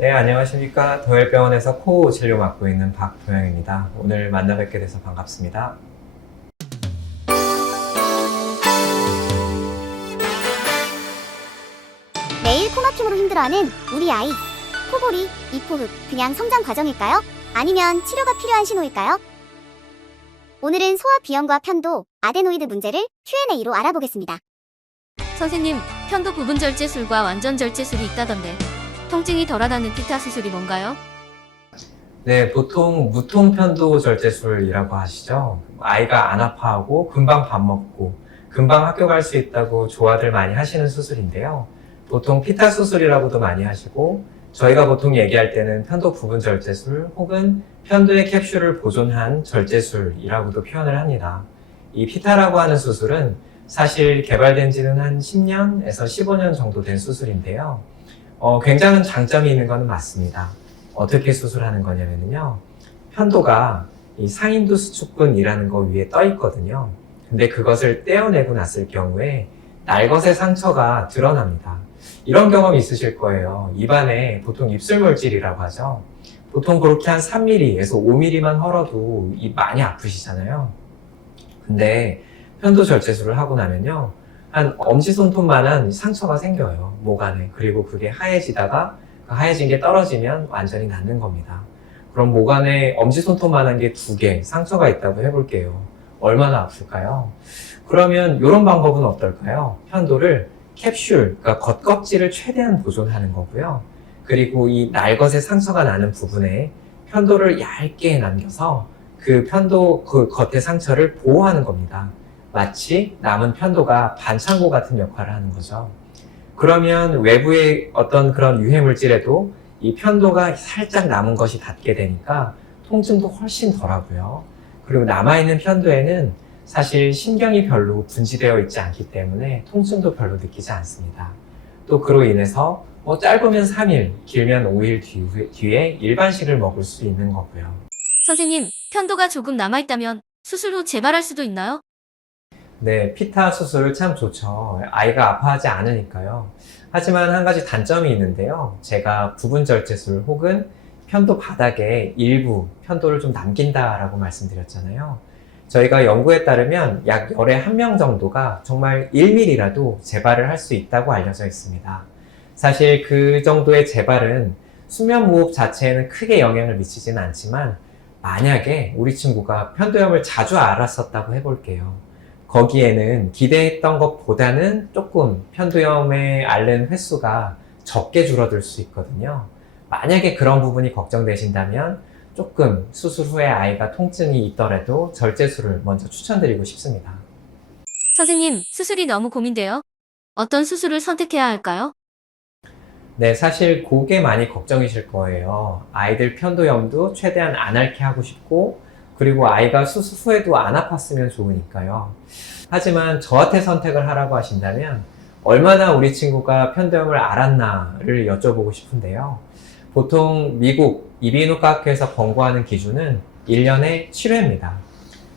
네, 안녕하십니까. 더웰병원에서 코 진료 맡고 있는 박도영입니다. 오늘 만나 뵙게 돼서 반갑습니다. 매일 코 막힘으로 힘들어하는 우리 아이. 코골이, 이포흡, 그냥 성장 과정일까요? 아니면 치료가 필요한 신호일까요? 오늘은 소화 비염과 편도, 아데노이드 문제를 Q&A로 알아보겠습니다. 선생님, 편도 부분 절제술과 완전 절제술이 있다던데 통증이 덜하다는 피타 수술이 뭔가요? 네, 보통 무통편도 절제술이라고 하시죠. 아이가 안 아파하고 금방 밥 먹고 금방 학교 갈 수 있다고 조화들 많이 하시는 수술인데요. 보통 피타 수술이라고도 많이 하시고 저희가 보통 얘기할 때는 편도 부분 절제술 혹은 편도의 캡슐을 보존한 절제술이라고도 표현을 합니다. 이 피타라고 하는 수술은 사실 개발된 지는 한 10년에서 15년 정도 된 수술인데요. 굉장한 장점이 있는 건 맞습니다. 어떻게 수술하는 거냐면요. 편도가 이 상인두 수축근이라는 거 위에 떠 있거든요. 근데 그것을 떼어내고 났을 경우에 날것의 상처가 드러납니다. 이런 경험 있으실 거예요. 입안에 보통 입술물질이라고 하죠. 보통 그렇게 한 3mm에서 5mm만 헐어도 입 많이 아프시잖아요. 근데 편도 절제술을 하고 나면요. 한 엄지손톱만한 상처가 생겨요. 목 안에. 그리고 그게 하얘지다가 그 하얘진 게 떨어지면 완전히 낫는 겁니다. 그럼 목 안에 엄지손톱만한 게 2개 상처가 있다고 해볼게요. 얼마나 아플까요? 그러면 이런 방법은 어떨까요? 편도를 캡슐, 그러니까 겉껍질을 최대한 보존하는 거고요. 그리고 이 날것의 상처가 나는 부분에 편도를 얇게 남겨서 그 편도 그 겉의 상처를 보호하는 겁니다. 마치 남은 편도가 반창고 같은 역할을 하는 거죠. 그러면 외부의 어떤 그런 유해물질에도 이 편도가 살짝 남은 것이 닿게 되니까 통증도 훨씬 덜하고요. 그리고 남아있는 편도에는 사실 신경이 별로 분지되어 있지 않기 때문에 통증도 별로 느끼지 않습니다. 또 그로 인해서 짧으면 3일, 길면 5일 뒤에 일반식을 먹을 수 있는 거고요. 선생님, 편도가 조금 남아있다면 수술 후 재발할 수도 있나요? 네, 피타 수술 참 좋죠. 아이가 아파하지 않으니까요. 하지만 한 가지 단점이 있는데요. 제가 부분 절제술 혹은 편도 바닥에 일부 편도를 좀 남긴다라고 말씀드렸잖아요. 저희가 연구에 따르면 약 열에 1명 정도가 정말 1mm라도 재발을 할 수 있다고 알려져 있습니다. 사실 그 정도의 재발은 수면무호흡 자체에는 크게 영향을 미치지는 않지만 만약에 우리 친구가 편도염을 자주 앓았었다고 해볼게요. 거기에는 기대했던 것보다는 조금 편도염에 앓는 횟수가 적게 줄어들 수 있거든요. 만약에 그런 부분이 걱정되신다면 조금 수술 후에 아이가 통증이 있더라도 절제술을 먼저 추천드리고 싶습니다. 선생님, 수술이 너무 고민돼요. 어떤 수술을 선택해야 할까요? 네, 사실 그게 많이 걱정이실 거예요. 아이들 편도염도 최대한 안 앓게 하고 싶고, 그리고 아이가 수술 후에도 안 아팠으면 좋으니까요. 하지만 저한테 선택을 하라고 하신다면 얼마나 우리 친구가 편도염을 앓았나를 여쭤보고 싶은데요. 보통 미국 이비인후과 학회에서 권고하는 기준은 1년에 7회입니다.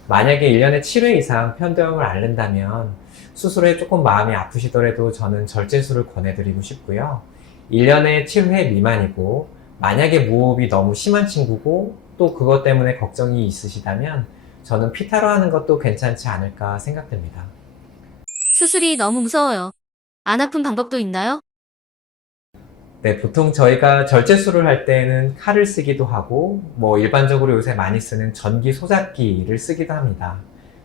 만약에 1년에 7회 이상 편도염을 앓는다면 수술에 조금 마음이 아프시더라도 저는 절제술을 권해드리고 싶고요. 1년에 7회 미만이고 만약에 무호흡이 너무 심한 친구고 또 그것 때문에 걱정이 있으시다면 저는 피타로 하는 것도 괜찮지 않을까 생각됩니다. 수술이 너무 무서워요. 안 아픈 방법도 있나요? 네, 보통 저희가 절제술을 할 때는 칼을 쓰기도 하고 일반적으로 요새 많이 쓰는 전기 소작기를 쓰기도 합니다.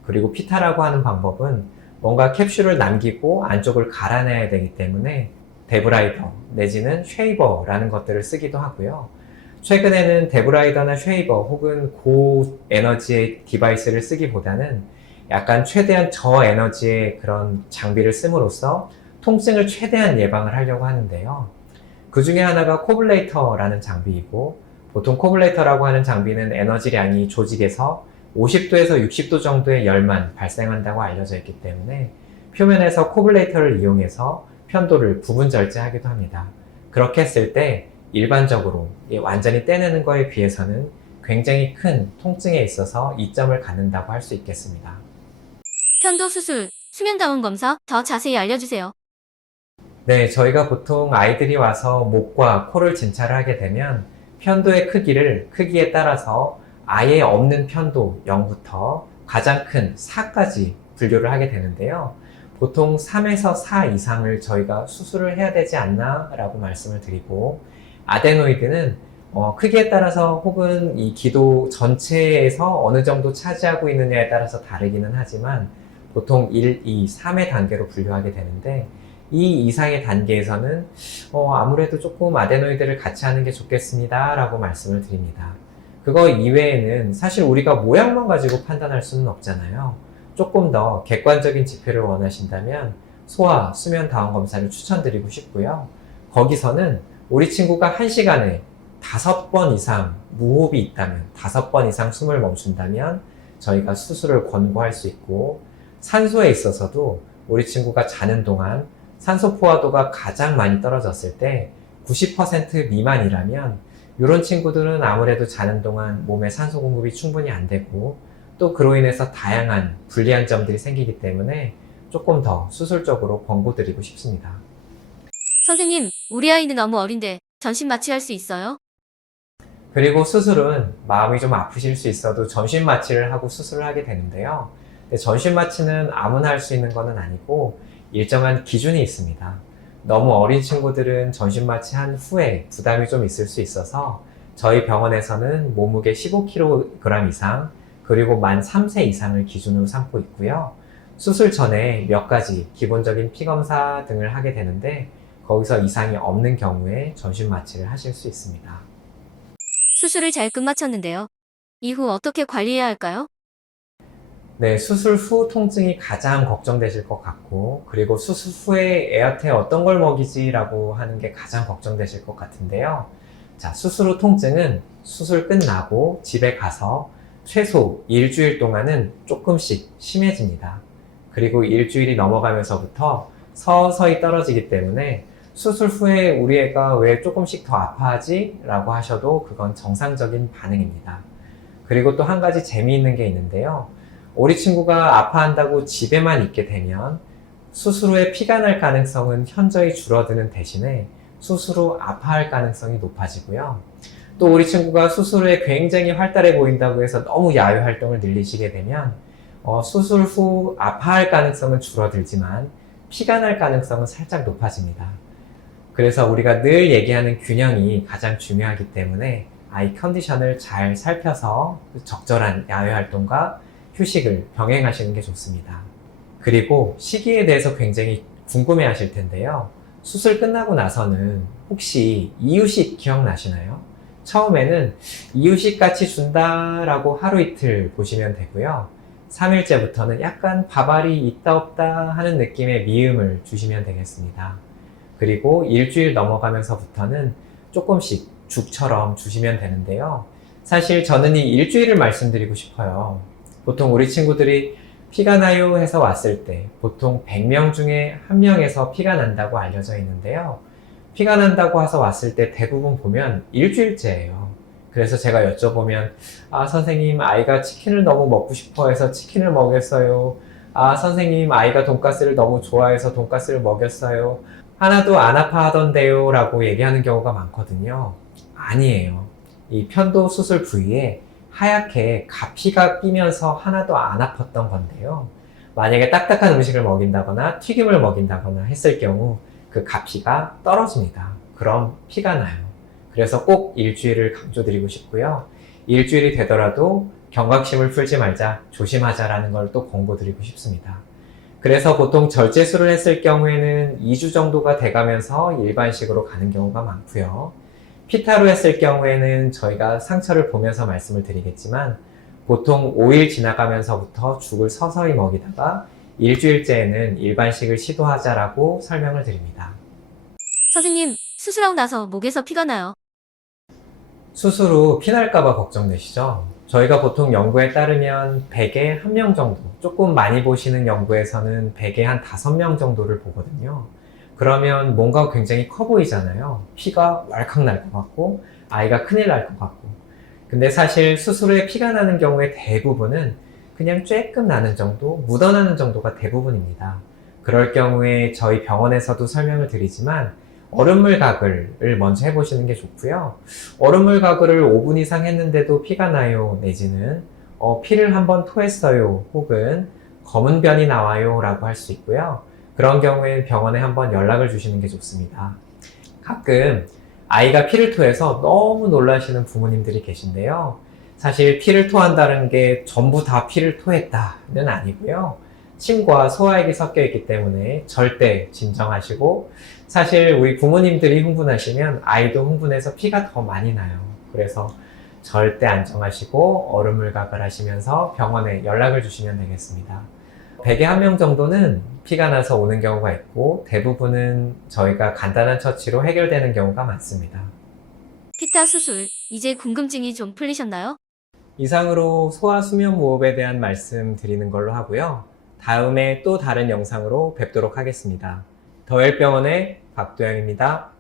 그리고 피타라고 하는 방법은 뭔가 캡슐을 남기고 안쪽을 갈아내야 되기 때문에 데브라이더 내지는 쉐이버라는 것들을 쓰기도 하고요. 최근에는 데브라이더나 쉐이버 혹은 고에너지의 디바이스를 쓰기보다는 약간 최대한 저에너지의 그런 장비를 씀으로써 통증을 최대한 예방을 하려고 하는데요. 그 중에 하나가 코블레이터라는 장비이고 보통 코블레이터라고 하는 장비는 에너지량이 조직에서 50도에서 60도 정도의 열만 발생한다고 알려져 있기 때문에 표면에서 코블레이터를 이용해서 편도를 부분 절제하기도 합니다. 그렇게 했을 때 일반적으로 완전히 떼내는 거에 비해서는 굉장히 큰 통증에 있어서 이점을 갖는다고 할 수 있겠습니다. 편도 수술, 수면다운 검사 더 자세히 알려주세요. 네, 저희가 보통 아이들이 와서 목과 코를 진찰을 하게 되면 편도의 크기에 따라서 아예 없는 편도 0부터 가장 큰 4까지 분류를 하게 되는데요. 보통 3에서 4 이상을 저희가 수술을 해야 되지 않나 라고 말씀을 드리고, 아데노이드는 크기에 따라서 혹은 이 기도 전체에서 어느 정도 차지하고 있느냐에 따라서 다르기는 하지만 보통 1, 2, 3의 단계로 분류하게 되는데, 이 이상의 단계에서는 아무래도 조금 아데노이드를 같이 하는 게 좋겠습니다 라고 말씀을 드립니다. 그거 이외에는 사실 우리가 모양만 가지고 판단할 수는 없잖아요. 조금 더 객관적인 지표를 원하신다면 소아 수면 다원 검사를 추천드리고 싶고요. 거기서는 우리 친구가 1시간에 5번 이상 무호흡이 있다면, 5번 이상 숨을 멈춘다면 저희가 수술을 권고할 수 있고, 산소에 있어서도 우리 친구가 자는 동안 산소 포화도가 가장 많이 떨어졌을 때 90% 미만이라면 이런 친구들은 아무래도 자는 동안 몸에 산소 공급이 충분히 안 되고, 또 그로 인해서 다양한 불리한 점들이 생기기 때문에 조금 더 수술적으로 권고드리고 싶습니다. 선생님, 우리 아이는 너무 어린데 전신 마취할 수 있어요? 그리고 수술은 마음이 좀 아프실 수 있어도 전신 마취를 하고 수술을 하게 되는데요. 근데 전신 마취는 아무나 할 수 있는 것은 아니고 일정한 기준이 있습니다. 너무 어린 친구들은 전신 마취한 후에 부담이 좀 있을 수 있어서 저희 병원에서는 몸무게 15kg 이상, 그리고 만 3세 이상을 기준으로 삼고 있고요. 수술 전에 몇 가지 기본적인 피검사 등을 하게 되는데, 거기서 이상이 없는 경우에 전신 마취를 하실 수 있습니다. 수술을 잘 끝마쳤는데요. 이후 어떻게 관리해야 할까요? 네, 수술 후 통증이 가장 걱정되실 것 같고, 그리고 수술 후에 애한테 어떤 걸 먹이지라고 하는 게 가장 걱정되실 것 같은데요. 자, 수술 후 통증은 수술 끝나고 집에 가서 최소 일주일 동안은 조금씩 심해집니다. 그리고 일주일이 넘어가면서부터 서서히 떨어지기 때문에 수술 후에 우리 애가 왜 조금씩 더 아파하지? 라고 하셔도 그건 정상적인 반응입니다. 그리고 또 한 가지 재미있는 게 있는데요. 우리 친구가 아파한다고 집에만 있게 되면 수술 후에 피가 날 가능성은 현저히 줄어드는 대신에 수술 후 아파할 가능성이 높아지고요. 또 우리 친구가 수술 후에 굉장히 활달해 보인다고 해서 너무 야외 활동을 늘리시게 되면 수술 후 아파할 가능성은 줄어들지만 피가 날 가능성은 살짝 높아집니다. 그래서 우리가 늘 얘기하는 균형이 가장 중요하기 때문에 아이 컨디션을 잘 살펴서 적절한 야외 활동과 휴식을 병행하시는 게 좋습니다. 그리고 시기에 대해서 굉장히 궁금해 하실 텐데요. 수술 끝나고 나서는 혹시 이유식 기억나시나요? 처음에는 이유식 같이 준다라고 하루 이틀 보시면 되고요. 3일째부터는 약간 밥알이 있다 없다 하는 느낌의 미음을 주시면 되겠습니다. 그리고 일주일 넘어가면서부터는 조금씩 죽처럼 주시면 되는데요. 사실 저는 이 일주일을 말씀드리고 싶어요. 보통 우리 친구들이 피가 나요 해서 왔을 때 보통 100명 중에 1명에서 피가 난다고 알려져 있는데요. 피가 난다고 해서 왔을 때 대부분 보면 일주일째예요. 그래서 제가 여쭤보면 선생님 아이가 치킨을 너무 먹고 싶어 해서 치킨을 먹였어요. 선생님 아이가 돈가스를 너무 좋아해서 돈가스를 먹였어요. 하나도 안 아파하던데요 라고 얘기하는 경우가 많거든요. 아니에요. 이 편도 수술 부위에 하얗게 가피가 끼면서 하나도 안 아팠던 건데요. 만약에 딱딱한 음식을 먹인다거나 튀김을 먹인다거나 했을 경우 그 가피가 떨어집니다. 그럼 피가 나요. 그래서 꼭 일주일을 강조드리고 싶고요. 일주일이 되더라도 경각심을 풀지 말자, 조심하자라는 걸 또 권고드리고 싶습니다. 그래서 보통 절제술을 했을 경우에는 2주 정도가 돼가면서 일반식으로 가는 경우가 많고요. 피타로 했을 경우에는 저희가 상처를 보면서 말씀을 드리겠지만 보통 5일 지나가면서부터 죽을 서서히 먹이다가 일주일째에는 일반식을 시도하자라고 설명을 드립니다. 선생님, 수술하고 나서 목에서 피가 나요. 수술 후 피날까봐 걱정되시죠? 저희가 보통 연구에 따르면 100에 1명 정도, 조금 많이 보시는 연구에서는 100에 한 5명 정도를 보거든요. 그러면 뭔가 굉장히 커 보이잖아요. 피가 왈칵 날 것 같고 아이가 큰일 날 것 같고. 근데 사실 수술 후에 피가 나는 경우에 대부분은 그냥 쬐끔 나는 정도, 묻어나는 정도가 대부분입니다. 그럴 경우에 저희 병원에서도 설명을 드리지만 얼음물 가글을 먼저 해보시는 게 좋고요. 얼음물 가글을 5분 이상 했는데도 피가 나요, 내지는 피를 한번 토했어요, 혹은 검은 변이 나와요 라고 할 수 있고요. 그런 경우엔 병원에 한번 연락을 주시는 게 좋습니다. 가끔 아이가 피를 토해서 너무 놀라시는 부모님들이 계신데요. 사실 피를 토한다는 게 전부 다 피를 토했다는 아니고요. 침과 소화액이 섞여 있기 때문에 절대 진정하시고, 사실 우리 부모님들이 흥분하시면 아이도 흥분해서 피가 더 많이 나요. 그래서 절대 안정하시고 얼음물 가글 하시면서 병원에 연락을 주시면 되겠습니다. 100에 1명 정도는 피가 나서 오는 경우가 있고, 대부분은 저희가 간단한 처치로 해결되는 경우가 많습니다. 피타 수술, 이제 궁금증이 좀 풀리셨나요? 이상으로 소아수면무호흡에 대한 말씀 드리는 걸로 하고요. 다음에 또 다른 영상으로 뵙도록 하겠습니다. 더웰병원의 박도영입니다.